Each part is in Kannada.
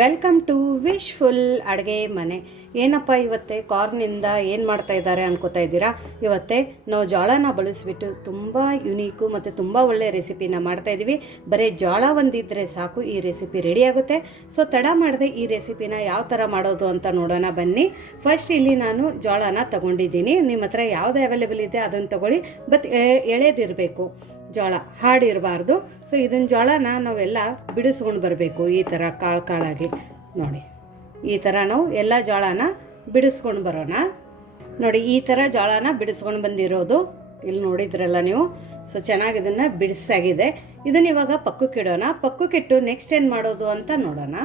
ವೆಲ್ಕಮ್ ಟು ವಿಶ್ಫುಲ್ ಅಡುಗೆ ಮನೆ. ಏನಪ್ಪ ಇವತ್ತೆ? ಕಾರ್ನಿಂದ ಏನು ಮಾಡ್ತಾ ಇದ್ದಾರೆ ಅನ್ಕೋತಾ ಇದ್ದೀರಾ? ಇವತ್ತೇ ನಾವು ಜೋಳನ ಬಳಸಿಬಿಟ್ಟು ತುಂಬ ಯುನೀಕು ಮತ್ತು ತುಂಬ ಒಳ್ಳೆಯ ರೆಸಿಪಿನ ಮಾಡ್ತಾ ಇದ್ದೀವಿ ಬರೀ ಜೋಳ ಒಂದಿದ್ದರೆ ಸಾಕು, ಈ ರೆಸಿಪಿ ರೆಡಿಯಾಗುತ್ತೆ ಸೊ ತಡ ಮಾಡಿದೆ ಈ ರೆಸಿಪಿನ ಯಾವ ಥರ ಮಾಡೋದು ಅಂತ ನೋಡೋಣ ಬನ್ನಿ. ಫಸ್ಟ್ ಇಲ್ಲಿ ನಾನು ಜೋಳನ ತಗೊಂಡಿದ್ದೀನಿ. ನಿಮ್ಮ ಹತ್ರ ಯಾವುದು ಅವೈಲೇಬಲ್ ಇದೆ ಅದನ್ನು ತಗೊಳ್ಳಿ. ಬಟ್ ಎಳೆದಿರಬೇಕು. ಜೋಳ ಹಾಡಿರಬಾರ್ದು. ಸೊ ಇದನ್ನ ಜೋಳನ ನಾವೆಲ್ಲ ಬಿಡಿಸ್ಕೊಂಡು ಬರಬೇಕು ಈ ಥರ ಕಾಳು ಕಾಳಾಗಿ. ನೋಡಿ, ಈ ಥರ ನಾವು ಎಲ್ಲ ಜೋಳನ ಬಿಡಿಸ್ಕೊಂಡು ಬರೋಣ. ನೋಡಿ, ಈ ಥರ ಜೋಳನ ಬಿಡಿಸ್ಕೊಂಡು ಬಂದಿರೋದು. ಇಲ್ಲಿ ನೋಡಿದ್ರಲ್ಲ ನೀವು? ಸೊ ಚೆನ್ನಾಗಿ ಇದನ್ನು ಬಿಡಿಸಾಗಿದೆ. ಇದನ್ನ ಇವಾಗ ಪಕ್ಕಕ್ಕಿಡೋಣ ಪಕ್ಕಕ್ಕಿಟ್ಟು ನೆಕ್ಸ್ಟ್ ಏನು ಮಾಡೋದು ಅಂತ ನೋಡೋಣ.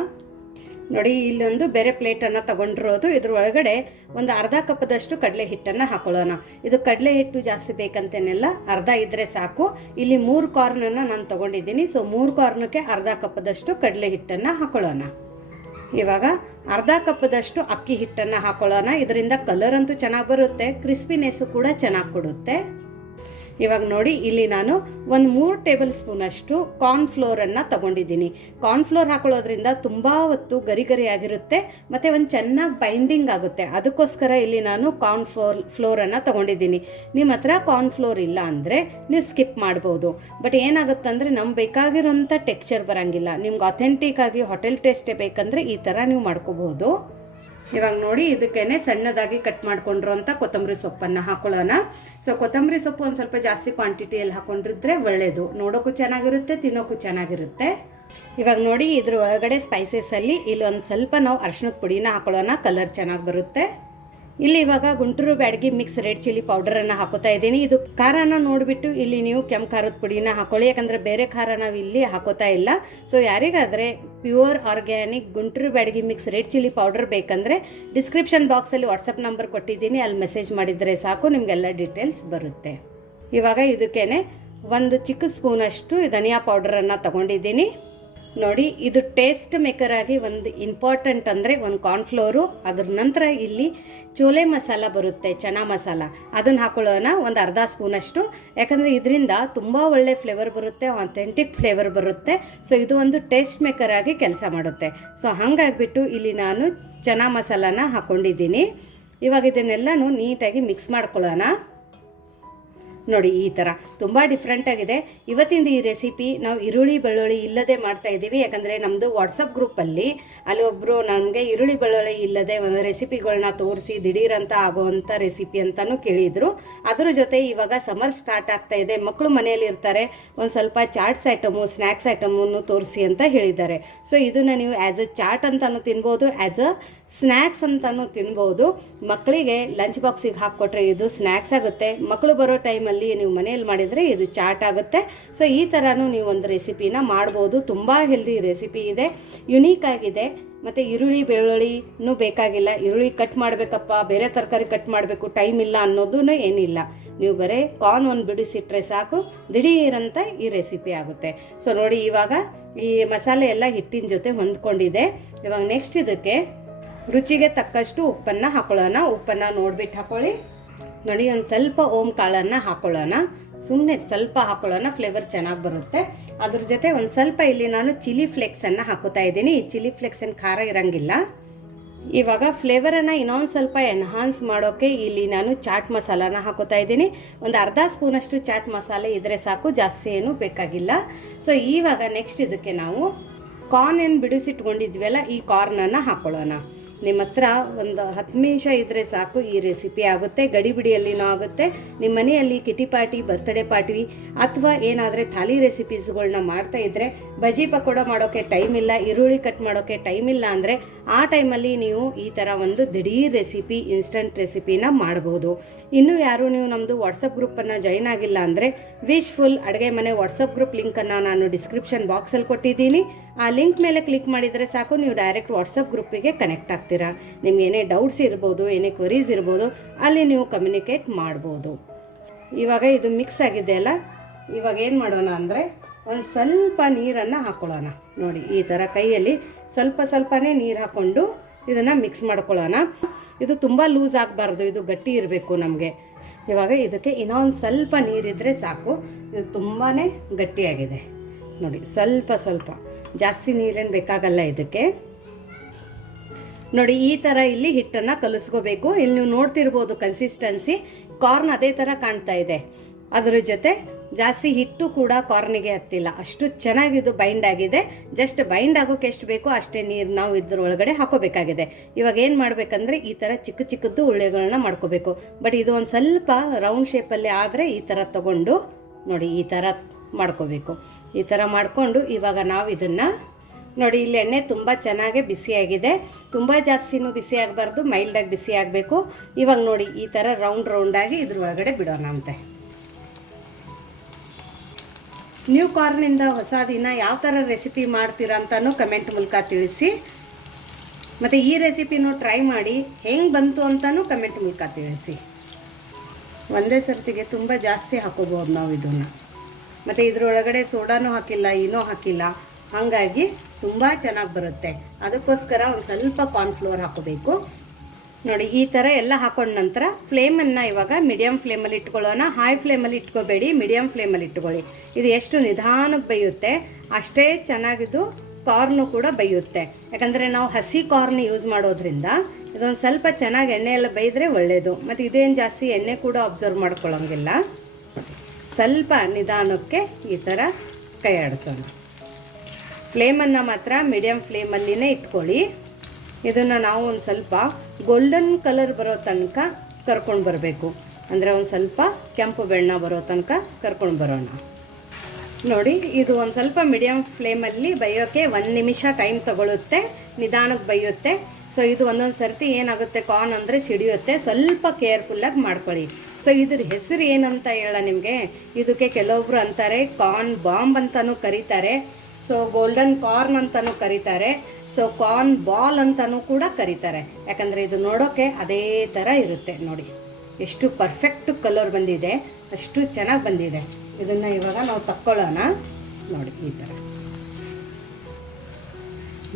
ನೋಡಿ, ಇಲ್ಲೊಂದು ಬೇರೆ ಪ್ಲೇಟನ್ನು ತಗೊಂಡಿರೋದು. ಇದ್ರ ಒಳಗಡೆ ಒಂದು ಅರ್ಧ ಕಪ್ದಷ್ಟು ಕಡಲೆ ಹಿಟ್ಟನ್ನು ಹಾಕೊಳ್ಳೋಣ. ಇದು ಕಡಲೆ ಹಿಟ್ಟು ಜಾಸ್ತಿ ಬೇಕಂತೇನೆಲ್ಲ, ಅರ್ಧ ಇದ್ದರೆ ಸಾಕು. ಇಲ್ಲಿ ಮೂರು ಕಾರ್ನನ್ನು ನಾನು ತಗೊಂಡಿದ್ದೀನಿ. ಸೊ ಮೂರು ಕಾರ್ನಕ್ಕೆ ಅರ್ಧ ಕಪ್ಪದಷ್ಟು ಕಡಲೆ ಹಿಟ್ಟನ್ನು ಹಾಕೊಳ್ಳೋಣ. ಇವಾಗ ಅರ್ಧ ಕಪ್ದಷ್ಟು ಅಕ್ಕಿ ಹಿಟ್ಟನ್ನು ಹಾಕೊಳ್ಳೋಣ. ಇದರಿಂದ ಕಲರ್ ಅಂತೂ ಚೆನ್ನಾಗಿ ಬರುತ್ತೆ ಕ್ರಿಸ್ಪಿನೆಸ್ಸು ಕೂಡ ಚೆನ್ನಾಗಿ ಕೊಡುತ್ತೆ. ಇವಾಗ ನೋಡಿ, ಇಲ್ಲಿ ನಾನು ಒಂದು ಮೂರು ಟೇಬಲ್ ಸ್ಪೂನಷ್ಟು ಕಾರ್ನ್ಫ್ಲೋರನ್ನು ತಗೊಂಡಿದ್ದೀನಿ. ಕಾರ್ನ್ಫ್ಲೋರ್ ಹಾಕೊಳ್ಳೋದ್ರಿಂದ ತುಂಬ ಹೊತ್ತು ಗರಿ ಗರಿ ಆಗಿರುತ್ತೆ, ಮತ್ತು ಒಂದು ಚೆನ್ನಾಗಿ ಬೈಂಡಿಂಗ್ ಆಗುತ್ತೆ. ಅದಕ್ಕೋಸ್ಕರ ಇಲ್ಲಿ ನಾನು ಕಾರ್ನ್ಫ್ಲೋರ್ ಫ್ಲೋರನ್ನು ತಗೊಂಡಿದ್ದೀನಿ. ನಿಮ್ಮ ಹತ್ರ ಕಾರ್ನ್ಫ್ಲೋರ್ ಇಲ್ಲ ಅಂದರೆ ನೀವು ಸ್ಕಿಪ್ ಮಾಡ್ಬೋದು. ಬಟ್ ಏನಾಗುತ್ತೆ ಅಂದರೆ ನಮ್ಗೆ ಬೇಕಾಗಿರೋಂಥ ಟೆಕ್ಸ್ಚರ್ ಬರೋಂಗಿಲ್ಲ. ನಿಮ್ಗೆ ಅಥೆಂಟಿಕ್ ಆಗಿ ಹೋಟೆಲ್ ಟೇಸ್ಟೇ ಬೇಕಂದರೆ ಈ ಥರ ನೀವು ಮಾಡ್ಕೋಬೋದು. ಇವಾಗ ನೋಡಿ ಇದಕ್ಕೇನೆ ಸಣ್ಣದಾಗಿ ಕಟ್ ಮಾಡ್ಕೊಂಡಿರೋಂಥ ಕೊತ್ತಂಬರಿ ಸೊಪ್ಪನ್ನು ಹಾಕೊಳ್ಳೋಣ. ಸೊ ಕೊತ್ತಂಬರಿ ಸೊಪ್ಪು ಒಂದು ಸ್ವಲ್ಪ ಜಾಸ್ತಿ ಕ್ವಾಂಟಿಟಿಯಲ್ಲಿ ಹಾಕೊಂಡಿದ್ರೆ ಒಳ್ಳೆಯದು ನೋಡೋಕ್ಕೂ ಚೆನ್ನಾಗಿರುತ್ತೆ ತಿನ್ನೋಕ್ಕೂ ಚೆನ್ನಾಗಿರುತ್ತೆ. ಇವಾಗ ನೋಡಿ ಇದ್ರ ಒಳಗಡೆ ಇಲ್ಲಿ ಒಂದು ಸ್ವಲ್ಪ ನಾವು ಅರ್ಶಿನದ ಪುಡಿನ ಹಾಕೊಳ್ಳೋಣ. ಕಲರ್ ಚೆನ್ನಾಗಿ ಬರುತ್ತೆ. ಇಲ್ಲಿ ಇವಾಗ Guntur Byadgi mix red chilli ಪೌಡರನ್ನು ಹಾಕೋತಾ ಇದ್ದೀನಿ. ಇದು ಖಾರನ ನೋಡಿಬಿಟ್ಟು ಇಲ್ಲಿ ನೀವು ಕೆಂಪು ಖಾರದ ಪುಡಿನ ಹಾಕೊಳ್ಳಿ. ಯಾಕಂದರೆ ಬೇರೆ ಖಾರ ನಾವು ಇಲ್ಲಿ ಹಾಕೋತಾ ಇಲ್ಲ. So ಯಾರಿಗಾದರೆ pure organic Guntur Byadgi mix red chilli powder ಬೇಕಂದರೆ ಡಿಸ್ಕ್ರಿಪ್ಷನ್ ಬಾಕ್ಸಲ್ಲಿ ವಾಟ್ಸಪ್ ನಂಬರ್ ಕೊಟ್ಟಿದ್ದೀನಿ. ಅಲ್ಲಿ ಮೆಸೇಜ್ ಮಾಡಿದರೆ ಸಾಕು, ನಿಮಗೆಲ್ಲ ಡೀಟೇಲ್ಸ್ ಬರುತ್ತೆ. ಇವಾಗ ಇದಕ್ಕೇ ಒಂದು ಚಿಕ್ಕ ಸ್ಪೂನಷ್ಟು ಧನಿಯಾ ಪೌಡರನ್ನು ತಗೊಂಡಿದ್ದೀನಿ. ನೋಡಿ, ಇದು ಟೇಸ್ಟ್ ಮೇಕರ್ ಆಗಿ ಒಂದು ಇಂಪಾರ್ಟೆಂಟ್ ಅಂದರೆ ಒಂದು ಕಾರ್ನ್ಫ್ಲೋರು ಅದ್ರ ನಂತರ ಇಲ್ಲಿ ಚೋಲೆ ಮಸಾಲ ಬರುತ್ತೆ ಚನಾ ಮಸಾಲ ಅದನ್ನು ಹಾಕೊಳ್ಳೋಣ ಒಂದು ಅರ್ಧ ಸ್ಪೂನಷ್ಟು. ಯಾಕಂದರೆ ಇದರಿಂದ ತುಂಬ ಒಳ್ಳೆ ಫ್ಲೇವರ್ ಬರುತ್ತೆ ಅಥೆಂಟಿಕ್ ಫ್ಲೇವರ್ ಬರುತ್ತೆ. ಸೊ ಇದು ಒಂದು ಟೇಸ್ಟ್ ಮೇಕರ್ ಆಗಿ ಕೆಲಸ ಮಾಡುತ್ತೆ. ಸೊ ಹಾಗಾಗಿಬಿಟ್ಟು ಇಲ್ಲಿ ನಾನು ಚನಾ ಮಸಾಲಾನ ಹಾಕ್ಕೊಂಡಿದ್ದೀನಿ ಇವಾಗ ಇದನ್ನೆಲ್ಲನೂ ನೀಟಾಗಿ ಮಿಕ್ಸ್ ಮಾಡ್ಕೊಳ್ಳೋಣ. ನೋಡಿ ಈ ಥರ. ತುಂಬ ಡಿಫ್ರೆಂಟಾಗಿದೆ ಇವತ್ತಿಂದ ಈ ರೆಸಿಪಿ ನಾವು ಈರುಳ್ಳಿ, ಬೆಳ್ಳುಳ್ಳಿ ಇಲ್ಲದೆ ಮಾಡ್ತಾ ಇದ್ದೀವಿ. ಯಾಕಂದರೆ ನಮ್ಮದು ವಾಟ್ಸಪ್ ಗ್ರೂಪಲ್ಲಿ ಅಲ್ಲಿ ಒಬ್ಬರು ನನಗೆ ಈರುಳ್ಳಿ, ಬೆಳ್ಳುಳ್ಳಿ ಇಲ್ಲದೆ ಒಂದು ರೆಸಿಪಿಗಳನ್ನ ತೋರಿಸಿ ದಿಢೀರಂತ ಆಗುವಂಥ ರೆಸಿಪಿ ಅಂತಲೂ ಕೇಳಿದರು. ಅದ್ರ ಜೊತೆ ಇವಾಗ ಸಮರ್ ಸ್ಟಾರ್ಟ್ ಆಗ್ತಾ ಇದೆ. ಮಕ್ಕಳು ಮನೆಯಲ್ಲಿ ಇರ್ತಾರೆ. ಒಂದು ಸ್ವಲ್ಪ ಚಾಟ್ಸ್ ಐಟಮು ಸ್ನ್ಯಾಕ್ಸ್ ಐಟಮನ್ನು ತೋರಿಸಿ ಅಂತ ಹೇಳಿದ್ದಾರೆ. ಸೊ ಇದನ್ನು ನೀವು ಆ್ಯಸ್ ಅ ಚಾಟ್ ಅಂತಲೂ ತಿನ್ಬೋದು. ಆ್ಯಸ್ ಅ ಸ್ನ್ಯಾಕ್ಸ್ ಅಂತಲೂ ತಿನ್ಬೋದು. ಮಕ್ಕಳಿಗೆ ಲಂಚ್ ಬಾಕ್ಸಿಗೆ ಹಾಕ್ಕೊಟ್ರೆ ಇದು ಸ್ನ್ಯಾಕ್ಸ್ ಆಗುತ್ತೆ. ಮಕ್ಕಳು ಬರೋ ಟೈಮಲ್ಲಿ ನೀವು ಮನೆಯಲ್ಲಿ ಮಾಡಿದರೆ ಇದು ಚಾಟ್ ಆಗುತ್ತೆ. ಸೊ ಈ ಥರನೂ ನೀವು ಒಂದು ರೆಸಿಪಿನ ಮಾಡ್ಬೋದು. ತುಂಬ ಹೆಲ್ದಿ ರೆಸಿಪಿ ಇದೆ. ಯುನೀಕ್ ಆಗಿದೆ. ಮತ್ತು ಈರುಳ್ಳಿ, ಬೆಳ್ಳುಳ್ಳಿನೂ ಬೇಕಾಗಿಲ್ಲ. ಈರುಳ್ಳಿ ಕಟ್ ಮಾಡಬೇಕಪ್ಪ. ಬೇರೆ ತರಕಾರಿ ಕಟ್ ಮಾಡಬೇಕು. ಟೈಮ್ ಇಲ್ಲ ಅನ್ನೋದೂ ಏನಿಲ್ಲ. ನೀವು ಬರೀ ಕಾರ್ನ್ ಒಂದು ಬಿಡಿಸಿಟ್ರೆ ಸಾಕು. ದಿಢೀರಂತ ಈ ರೆಸಿಪಿ ಆಗುತ್ತೆ. ಸೊ ನೋಡಿ ಇವಾಗ ಈ ಮಸಾಲೆ ಎಲ್ಲ ಹಿಟ್ಟಿನ ಜೊತೆ ಹೊಂದ್ಕೊಂಡಿದೆ. ಇವಾಗ ನೆಕ್ಸ್ಟ್ ಇದಕ್ಕೆ ರುಚಿಗೆ ತಕ್ಕಷ್ಟು ಉಪ್ಪನ್ನು ಹಾಕೊಳ್ಳೋಣ. ಉಪ್ಪನ್ನು ನೋಡ್ಬಿಟ್ಟು ಹಾಕೊಳ್ಳಿ. ನೋಡಿ, ಒಂದು ಸ್ವಲ್ಪ ಓಮ್ ಕಾಳನ್ನು ಹಾಕೊಳ್ಳೋಣ. ಸುಮ್ಮನೆ ಸ್ವಲ್ಪ ಹಾಕೊಳ್ಳೋಣ ಫ್ಲೇವರ್ ಚೆನ್ನಾಗಿ ಬರುತ್ತೆ. ಅದ್ರ ಜೊತೆ ಒಂದು ಸ್ವಲ್ಪ ಇಲ್ಲಿ ನಾನು ಚಿಲ್ಲಿ ಫ್ಲೆಕ್ಸನ್ನು ಹಾಕೋತಾ ಇದ್ದೀನಿ. ಈ ಚಿಲ್ಲಿ ಫ್ಲೇಕ್ಸ್ ಏನು ಖಾರ ಇರೋಂಗಿಲ್ಲ. ಇವಾಗ ಫ್ಲೇವರನ್ನು ಇನ್ನೊಂದು ಸ್ವಲ್ಪ ಎನ್ಹಾನ್ಸ್ ಮಾಡೋಕ್ಕೆ ಇಲ್ಲಿ ನಾನು ಚಾಟ್ ಮಸಾಲಾನ ಹಾಕೋತಾ ಇದ್ದೀನಿ. ಒಂದು ಅರ್ಧ ಸ್ಪೂನಷ್ಟು ಚಾಟ್ ಮಸಾಲೆ ಇದ್ದರೆ ಸಾಕು, ಜಾಸ್ತಿ ಏನು ಬೇಕಾಗಿಲ್ಲ. ಸೊ ಇವಾಗ ನೆಕ್ಸ್ಟ್ ಇದಕ್ಕೆ ನಾವು ಕಾರ್ನ್ ಏನು ಬಿಡಿಸಿಟ್ಕೊಂಡಿದ್ವಲ್ಲ, ಈ ಕಾರ್ನನ್ನು ಹಾಕೊಳ್ಳೋಣ. ನಿಮ್ಮ ಹತ್ರ ಒಂದು ಹತ್ತು ನಿಮಿಷ ಇದ್ದರೆ ಸಾಕು ಈ ರೆಸಿಪಿ ಆಗುತ್ತೆ ಗಡಿಬಿಡಿಯಲ್ಲಿನೂ ಆಗುತ್ತೆ. ನಿಮ್ಮ ಮನೆಯಲ್ಲಿ ಕಿಟಿ ಪಾರ್ಟಿ ಬರ್ತ್ಡೇ ಪಾರ್ಟಿ ಅಥವಾ ಏನಾದರೆ ಥಾಲಿ ರೆಸಿಪೀಸ್ಗಳನ್ನ ಮಾಡ್ತಾ ಇದ್ದರೆ ಬಜಿ ಪಕೋಡ ಮಾಡೋಕ್ಕೆ ಟೈಮ್ ಇಲ್ಲ, ಈರುಳ್ಳಿ ಕಟ್ ಮಾಡೋಕ್ಕೆ ಟೈಮ್ ಇಲ್ಲ ಅಂದರೆ ಆ ಟೈಮಲ್ಲಿ ನೀವು ಈ ಥರ ಒಂದು ದಿಢೀರ್ ರೆಸಿಪಿ ಇನ್ಸ್ಟಂಟ್ ರೆಸಿಪಿನ ಮಾಡ್ಬೋದು. ಇನ್ನೂ ಯಾರು ನೀವು ನಮ್ಮದು ವಾಟ್ಸಪ್ ಗ್ರೂಪನ್ನು ಜಾಯ್ನ್ ಆಗಿಲ್ಲ ಅಂದರೆ ವಿಶ್ ಫುಲ್ ಅಡುಗೆ ಮನೆ ವಾಟ್ಸಪ್ ಗ್ರೂಪ್ ಲಿಂಕನ್ನು ನಾನು ಡಿಸ್ಕ್ರಿಪ್ಷನ್ ಬಾಕ್ಸಲ್ಲಿ ಕೊಟ್ಟಿದ್ದೀನಿ. ಆ ಲಿಂಕ್ ಮೇಲೆ ಕ್ಲಿಕ್ ಮಾಡಿದರೆ ಸಾಕು, ನೀವು ಡೈರೆಕ್ಟ್ ವಾಟ್ಸಪ್ ಗ್ರೂಪಿಗೆ ಕನೆಕ್ಟ್ ಆಗ್ತೀರಾ. ನಿಮ್ಗೆ ಏನೇ ಡೌಟ್ಸ್ ಇರ್ಬೋದು, ಏನೇ ಕ್ವರೀಸ್ ಇರ್ಬೋದು, ಅಲ್ಲಿ ನೀವು ಕಮ್ಯುನಿಕೇಟ್ ಮಾಡ್ಬೋದು. ಇವಾಗ ಇದು ಮಿಕ್ಸ್ ಆಗಿದೆ ಅಲ್ಲ? ಇವಾಗ ಏನು ಮಾಡೋಣ ಅಂದರೆ ಒಂದು ಸ್ವಲ್ಪ ನೀರನ್ನು ಹಾಕ್ಕೊಳ್ಳೋಣ ನೋಡಿ, ಈ ಥರ ಕೈಯಲ್ಲಿ ಸ್ವಲ್ಪ ಸ್ವಲ್ಪನೇ ನೀರು ಹಾಕ್ಕೊಂಡು ಇದನ್ನು ಮಿಕ್ಸ್ ಮಾಡ್ಕೊಳ್ಳೋಣ. ಇದು ತುಂಬ ಲೂಸ್ ಆಗಬಾರ್ದು, ಇದು ಗಟ್ಟಿ ಇರಬೇಕು ನಮಗೆ. ಇವಾಗ ಇದಕ್ಕೆ ಇನ್ನೊಂದು ಸ್ವಲ್ಪ ನೀರಿದ್ದರೆ ಸಾಕು, ಇದು ತುಂಬಾ ಗಟ್ಟಿಯಾಗಿದೆ. ನೋಡಿ, ಸ್ವಲ್ಪ ಸ್ವಲ್ಪ. ಜಾಸ್ತಿ ನೀರೇನು ಬೇಕಾಗಲ್ಲ ಇದಕ್ಕೆ. ನೋಡಿ, ಈ ಥರ ಇಲ್ಲಿ ಹಿಟ್ಟನ್ನು ಕಲಿಸ್ಕೋಬೇಕು. ಇಲ್ಲಿ ನೀವು ನೋಡ್ತಿರ್ಬೋದು ಕನ್ಸಿಸ್ಟೆನ್ಸಿ ಕಾರ್ನ್ ಅದೇ ಥರ ಕಾಣ್ತಾ ಇದೆ. ಅದರ ಜೊತೆ ಜಾಸ್ತಿ ಹಿಟ್ಟು ಕೂಡ ಕಾರ್ನಿಗೆ ಹತ್ತಿಲ್ಲ. ಅಷ್ಟು ಚೆನ್ನಾಗಿದು ಬೈಂಡ್ ಆಗಿದೆ. ಜಸ್ಟ್ ಬೈಂಡ್ ಆಗೋಕೆ ಎಷ್ಟು ಬೇಕೋ ಅಷ್ಟೇ ನೀರು ನಾವು ಇದ್ರ ಒಳಗಡೆ ಹಾಕೋಬೇಕಾಗಿದೆ. ಇವಾಗ ಏನು ಮಾಡಬೇಕಂದ್ರೆ ಈ ಥರ ಚಿಕ್ಕ ಚಿಕ್ಕದ್ದು ಉಳ್ಳೆಗಳನ್ನ ಮಾಡ್ಕೋಬೇಕು. ಬಟ್ ಇದು ಒಂದು ಸ್ವಲ್ಪ ರೌಂಡ್ ಶೇಪಲ್ಲಿ ಆದರೆ ಈ ಥರ ತಗೊಂಡು ನೋಡಿ, ಈ ಥರ ಮಾಡ್ಕೋಬೇಕು. ಈ ಥರ ಮಾಡಿಕೊಂಡು ಇವಾಗ ನಾವು ಇದನ್ನು ನೋಡಿ, ಇಲ್ಲಿ ಎಣ್ಣೆ ತುಂಬ ಚೆನ್ನಾಗಿ ಬಿಸಿಯಾಗಿದೆ ತುಂಬ ಜಾಸ್ತಿನೂ ಬಿಸಿ ಆಗಬಾರ್ದು ಮೈಲ್ಡಾಗಿ ಬಿಸಿ ಆಗಬೇಕು. ಇವಾಗ ನೋಡಿ, ಈ ಥರ ರೌಂಡ್ ರೌಂಡಾಗಿ ಇದ್ರ ಒಳಗಡೆ ಬಿಡೋಣ ಅಂತೆ. ನ್ಯೂ ಕಾರ್ನಿಂದ ಹೊಸ ದಿನ ಯಾವ ಥರ ರೆಸಿಪಿ ಮಾಡ್ತೀರಾ ಅಂತಲೂ ಕಮೆಂಟ್ ಮೂಲಕ ತಿಳಿಸಿ. ಮತ್ತು ಈ ರೆಸಿಪಿನೂ ಟ್ರೈ ಮಾಡಿ, ಹೆಂಗೆ ಬಂತು ಅಂತಲೂ ಕಮೆಂಟ್ ಮೂಲಕ ತಿಳಿಸಿ. ಒಂದೇ ಸರ್ತಿಗೆ ತುಂಬ ಜಾಸ್ತಿ ಹಾಕೋಬೋದು ನಾವು ಇದನ್ನು. ಮತ್ತು ಇದರೊಳಗಡೆ ಸೋಡಾನೂ ಹಾಕಿಲ್ಲ ಏನೂ ಹಾಕಿಲ್ಲ. ಹಾಗಾಗಿ ತುಂಬ ಚೆನ್ನಾಗಿ ಬರುತ್ತೆ. ಅದಕ್ಕೋಸ್ಕರ ಒಂದು ಸ್ವಲ್ಪ ಕಾರ್ನ್ಫ್ಲೋರ್ ಹಾಕೋಬೇಕು. ನೋಡಿ, ಈ ಥರ ಎಲ್ಲ ಹಾಕೊಂಡ ನಂತರ ಫ್ಲೇಮನ್ನು ಇವಾಗ ಮೀಡಿಯಮ್ ಫ್ಲೇಮಲ್ಲಿ ಇಟ್ಕೊಳ್ಳೋಣ. ಹೈ ಫ್ಲೇಮಲ್ಲಿ ಇಟ್ಕೋಬೇಡಿ ಮೀಡಿಯಮ್ ಫ್ಲೇಮಲ್ಲಿ ಇಟ್ಕೊಳ್ಳಿ. ಇದು ಎಷ್ಟು ನಿಧಾನಕ್ಕೆ ಬೈಯುತ್ತೆ, ಅಷ್ಟೇ ಚೆನ್ನಾಗಿದ್ದು ಕಾರ್ನು ಕೂಡ ಬೈಯುತ್ತೆ. ಯಾಕಂದರೆ ನಾವು ಹಸಿ ಕಾರ್ನ್ ಯೂಸ್ ಮಾಡೋದ್ರಿಂದ ಇದೊಂದು ಸ್ವಲ್ಪ ಚೆನ್ನಾಗಿ ಎಣ್ಣೆ ಎಲ್ಲ ಬೈದರೆ ಒಳ್ಳೆಯದು ಮತ್ತು ಇದೇನು ಜಾಸ್ತಿ ಎಣ್ಣೆ ಕೂಡ ಅಬ್ಸರ್ವ್ ಮಾಡ್ಕೊಳ್ಳೋಂಗಿಲ್ಲ ಸ್ವಲ್ಪ ನಿಧಾನಕ್ಕೆ ಈ ಥರ ಕೈ ಆಡಿಸೋಣ. ಫ್ಲೇಮನ್ನು ಮಾತ್ರ ಮೀಡಿಯಮ್ ಫ್ಲೇಮಲ್ಲಿನೇ ಇಟ್ಕೊಳ್ಳಿ. ಇದನ್ನು ನಾವು ಒಂದು ಸ್ವಲ್ಪ ಗೋಲ್ಡನ್ ಕಲರ್ ಬರೋ ತನಕ ಕರ್ಕೊಂಡು ಬರಬೇಕು. ಅಂದರೆ ಒಂದು ಸ್ವಲ್ಪ ಕೆಂಪು ಬೆಣ್ಣ ಬರೋ ತನಕ ಕರ್ಕೊಂಡು ಬರೋಣ. ನೋಡಿ, ಇದು ಒಂದು ಸ್ವಲ್ಪ ಮೀಡಿಯಮ್ ಫ್ಲೇಮಲ್ಲಿ ಬೈಯೋಕ್ಕೆ ಒಂದು ನಿಮಿಷ ಟೈಮ್ ತಗೊಳುತ್ತೆ. ನಿಧಾನಕ್ಕೆ ಬೈಯುತ್ತೆ. ಸೊ, ಇದು ಒಂದೊಂದು ಸರ್ತಿ ಏನಾಗುತ್ತೆ? ಕಾರ್ನ್ ಅಂದರೆ ಸಿಡಿಯುತ್ತೆ. ಸ್ವಲ್ಪ ಕೇರ್ಫುಲ್ಲಾಗಿ ಮಾಡ್ಕೊಳ್ಳಿ. ಸೊ ಇದ್ರ ಹೆಸರು ಅಂತ ಹೇಳ ನಿಮಗೆ? ಇದಕ್ಕೆ ಕೆಲವೊಬ್ರು ಅಂತಾರೆ ಕಾರ್ನ್ ಬಾಂಬ್ ಅಂತಲೂ ಕರೀತಾರೆ. ಸೊ ಗೋಲ್ಡನ್ ಕಾರ್ನ್ ಅಂತಲೂ ಕರೀತಾರೆ. ಸೊ ಕಾರ್ನ್ ಬಾಲ್ ಅಂತಲೂ ಕೂಡ ಕರೀತಾರೆ. ಯಾಕಂದರೆ ಇದು ನೋಡೋಕ್ಕೆ ಅದೇ ಥರ ಇರುತ್ತೆ ನೋಡಿ. ಎಷ್ಟು ಪರ್ಫೆಕ್ಟ್ ಕಲರ್ ಬಂದಿದೆ, ಅಷ್ಟು ಚೆನ್ನಾಗಿ ಬಂದಿದೆ. ಇದನ್ನು ಇವಾಗ ನಾವು ತಕ್ಕೊಳ್ಳೋಣ. ನೋಡಿ, ಈ ಥರ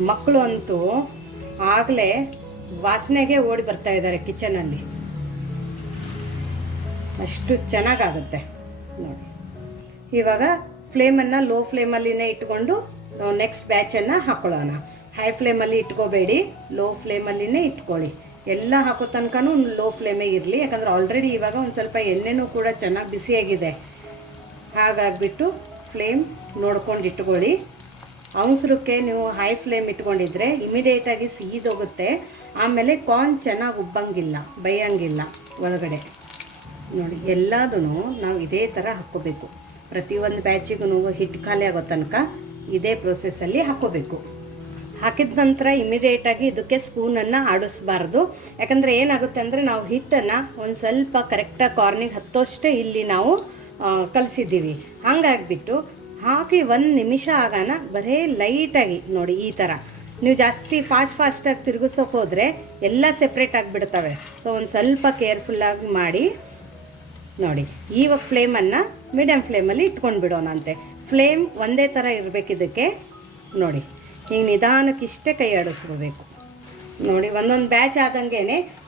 ಮಕ್ಕಳು ಅಂತೂ ಆಗಲೇ ವಾಸನೆಗೆ ಓಡಿ ಬರ್ತಾ ಇದ್ದಾರೆ ಕಿಚನಲ್ಲಿ ಅಷ್ಟು ಚೆನ್ನಾಗಾಗುತ್ತೆ. ನೋಡಿ. ಇವಾಗ ಫ್ಲೇಮನ್ನು ಲೋ ಫ್ಲೇಮಲ್ಲಿನೇ ಇಟ್ಕೊಂಡು ನೆಕ್ಸ್ಟ್ ಬ್ಯಾಚನ್ನು ಹಾಕ್ಕೊಳ್ಳೋಣ ಹೈ ಫ್ಲೇಮಲ್ಲಿ ಇಟ್ಕೋಬೇಡಿ, ಲೋ ಫ್ಲೇಮಲ್ಲಿನೇ ಇಟ್ಕೊಳ್ಳಿ. ಎಲ್ಲ ಹಾಕೋ ತನಕನೂ ಲೋ ಫ್ಲೇಮೇ ಇರಲಿ, ಯಾಕಂದರೆ ಆಲ್ರೆಡಿ ಇವಾಗ ಒಂದು ಸ್ವಲ್ಪ ಎಣ್ಣೆನೂ ಕೂಡ ಚೆನ್ನಾಗಿ ಬಿಸಿಯಾಗಿದೆ. ಹಾಗಾಗಿಬಿಟ್ಟು ಫ್ಲೇಮ್ ನೋಡ್ಕೊಂಡು ಇಟ್ಕೊಳ್ಳಿ. ಅವಸರಕ್ಕೆ ನೀವು ಹೈ ಫ್ಲೇಮ್ ಇಟ್ಕೊಂಡಿದ್ರೆ ಇಮಿಡಿಯೇಟಾಗಿ ಸೀದೋಗುತ್ತೆ. ಆಮೇಲೆ ಕಾರ್ನ್ ಚೆನ್ನಾಗಿ ಉಬ್ಬಂಗಿಲ್ಲ, ಬೈಯಂಗಿಲ್ಲ ಒಳಗಡೆ. ನೋಡಿ ಎಲ್ಲದೂ ನಾವು ಇದೇ ಥರ ಹಾಕ್ಕೋಬೇಕು. ಪ್ರತಿಯೊಂದು ಬ್ಯಾಚಿಗೂ ಹಿಟ್ಟು ಖಾಲಿ ಆಗೋ ತನಕ ಇದೇ ಪ್ರೊಸೆಸ್ಸಲ್ಲಿ ಹಾಕ್ಕೋಬೇಕು. ಹಾಕಿದ ನಂತರ ಇಮಿಡಿಯೇಟಾಗಿ ಇದಕ್ಕೆ ಸ್ಪೂನನ್ನು ಆಡಿಸ್ಬಾರ್ದು. ಯಾಕಂದರೆ ಏನಾಗುತ್ತೆ ಅಂದರೆ ನಾವು ಹಿಟ್ಟನ್ನು ಒಂದು ಸ್ವಲ್ಪ ಕರೆಕ್ಟಾಗಿ ಕಾರ್ನಿಗೆ ಹತ್ತೋಷ್ಟೇ ಇಲ್ಲಿ ನಾವು ಕಲಿಸಿದ್ದೀವಿ. ಹಾಗಾಗಿಬಿಟ್ಟು ಹಾಕಿ ಒಂದು ನಿಮಿಷ ಆಗಾನ ಬರೀ ಲೈಟಾಗಿ ನೋಡಿ ಈ ಥರ ನೀವು ಜಾಸ್ತಿ ಫಾಸ್ಟ್ ಫಾಸ್ಟಾಗಿ ತಿರುಗಿಸೋಕೆ ಹೋದರೆ ಎಲ್ಲ ಸೆಪ್ರೇಟ್ ಆಗಿಬಿಡ್ತವೆ. ಸೊ ಒಂದು ಸ್ವಲ್ಪ ಕೇರ್ಫುಲ್ಲಾಗಿ ಮಾಡಿ ನೋಡಿ ಇವಾಗ ಫ್ಲೇಮನ್ನು ಮೀಡಿಯಮ್ ಫ್ಲೇಮಲ್ಲಿ ಇಟ್ಕೊಂಡು ಬಿಡೋಣಂತೆ ಫ್ಲೇಮ್ ಒಂದೇ ಥರ ಇರಬೇಕಿದ್ದಕ್ಕೆ ನೋಡಿ ಈಗ ನಿಧಾನಕ್ಕೆ ಇಷ್ಟೇ ಕೈ ಆಡಿಸ್ಕೋಬೇಕು. ನೋಡಿ, ಒಂದೊಂದು ಬ್ಯಾಚ್ ಆದಂಗೆ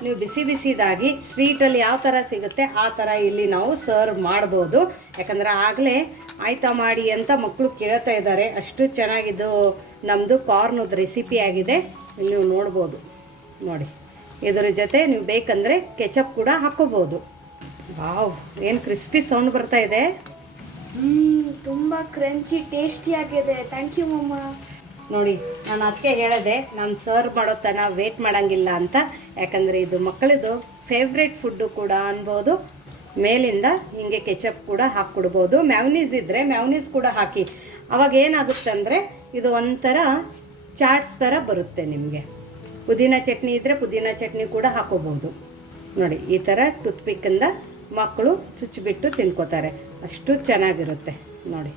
ನೀವು ಬಿಸಿ ಬಿಸಿದಾಗಿ ಸ್ವೀಟಲ್ಲಿ ಯಾವ ಥರ ಸಿಗುತ್ತೆ ಆ ಥರ ಇಲ್ಲಿ ನಾವು ಸರ್ವ್ ಮಾಡ್ಬೋದು. ಯಾಕಂದರೆ ಆಗಲೇ ಆಯ್ತಾ ಮಾಡಿ ಅಂತ ಮಕ್ಕಳು ಕೇಳ್ತಾ ಇದ್ದಾರೆ. ಅಷ್ಟು ಚೆನ್ನಾಗಿದ್ದು ನಮ್ಮದು ಕಾರ್ನದ್ದು ರೆಸಿಪಿ ಆಗಿದೆ. ನೀವು ನೋಡ್ಬೋದು. ನೋಡಿ, ಇದರ ಜೊತೆ ನೀವು ಬೇಕಂದರೆ ಕೆಚಪ್ ಕೂಡ ಹಾಕ್ಕೋಬೋದು. ವಾವ್ ಏನು ಕ್ರಿಸ್ಪಿ ಸೌಂಡ್ ಬರ್ತಾ ಇದೆ? ಹ್ಮ್ ತುಂಬಾ ಕ್ರಂಚಿ ಟೇಸ್ಟಿ ಆಗಿದೆ. ಥ್ಯಾಂಕ್ ಯು ಮಮ್ಮ ನೋಡಿ ನಾನು ಅದಕ್ಕೆ ಹೇಳಿದೆ ನಾನು ಸರ್ವ್ ಮಾಡೋ ತನ ವೇಟ್ ಮಾಡೋಂಗಿಲ್ಲ ಅಂತ. ಯಾಕಂದರೆ ಇದು ಮಕ್ಕಳದು ಫೇವ್ರೆಟ್ ಫುಡ್ಡು ಕೂಡ ಅನ್ಬೋದು. ಮೇಲಿಂದ ಹಿಂಗೆ ಕೆಚಪ್ ಕೂಡ ಹಾಕ್ಕೊಡ್ಬೋದು. ಮ್ಯಾವ್ನೀಸ್ ಇದ್ದರೆ ಮ್ಯಾವ್ನೀಸ್ ಕೂಡ ಹಾಕಿ. ಅವಾಗ ಏನಾಗುತ್ತೆ ಅಂದರೆ ಇದು ಒಂಥರ ಚಾಟ್ಸ್ ಥರ ಬರುತ್ತೆ ನಿಮಗೆ. ಪುದೀನ ಚಟ್ನಿ ಇದ್ದರೆ ಪುದೀನ ಚಟ್ನಿ ಕೂಡ ಹಾಕೋಬೋದು. ನೋಡಿ ಈ ಥರ ಟೂತ್ಪಿಕ್ಕಿಂದ ಮಕ್ಕಳು ಚುಚ್ಚಿಬಿಟ್ಟು ತಿನ್ಕೋತಾರೆ. ಅಷ್ಟು ಚೆನ್ನಾಗಿರುತ್ತೆ. ನೋಡಿ.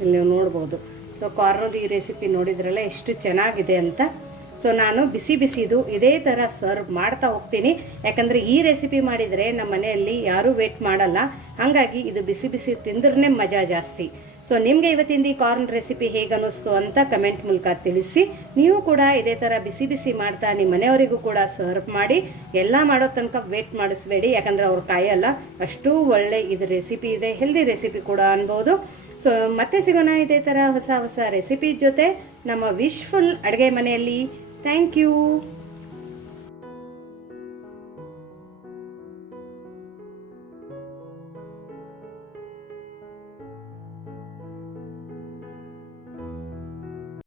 ಇಲ್ಲಿ ನೀವು ನೋಡ್ಬೋದು. ಸೊ, ಕಾರ್ನದ ಈ ರೆಸಿಪಿ ನೋಡಿದ್ರಲ್ಲ ಎಷ್ಟು ಚೆನ್ನಾಗಿದೆ ಅಂತ. ಸೊ, ನಾನು ಬಿಸಿ ಬಿಸಿದು ಇದೇ ಥರ ಸರ್ವ್ ಮಾಡ್ತಾ ಹೋಗ್ತೀನಿ. ಯಾಕಂದರೆ ಈ ರೆಸಿಪಿ ಮಾಡಿದರೆ ನಮ್ಮ ಮನೆಯಲ್ಲಿ ಯಾರೂ ವೇಟ್ ಮಾಡಲ್ಲ. ಹಾಗಾಗಿ ಇದು ಬಿಸಿ ಬಿಸಿ ತಿಂದ್ರೇ ಮಜಾ ಜಾಸ್ತಿ. ಸೊ ನಿಮಗೆ ಇವತ್ತಿಂದ ಈ ಕಾರ್ನ್ ರೆಸಿಪಿ ಹೇಗನ್ನಿಸ್ತು ಅಂತ ಕಮೆಂಟ್ ಮೂಲಕ ತಿಳಿಸಿ. ನೀವು ಕೂಡ ಇದೇ ಥರ ಬಿಸಿ ಬಿಸಿ ಮಾಡ್ತಾ ನಿಮ್ಮ ಮನೆಯವರಿಗೂ ಕೂಡ ಸರ್ವ್ ಮಾಡಿ, ಎಲ್ಲ ಮಾಡೋ ತನಕ ವೇಟ್ ಮಾಡಿಸ್ಬೇಡಿ. ಯಾಕಂದರೆ ಅವ್ರು ಕಾಯಲ್ಲ. ಅಷ್ಟು ಒಳ್ಳೆ ಇದು ರೆಸಿಪಿ ಇದೆ. ಹೆಲ್ದಿ ರೆಸಿಪಿ ಕೂಡ ಅನ್ಬೋದು. ಸೊ ಮತ್ತೆ ಸಿಗೋಣ ಇದೇ ಥರ ಹೊಸ ಹೊಸ ರೆಸಿಪಿ ಜೊತೆ ನಮ್ಮ ವಿಶ್ಫುಲ್ ಅಡುಗೆ ಮನೆಯಲ್ಲಿ. Thank you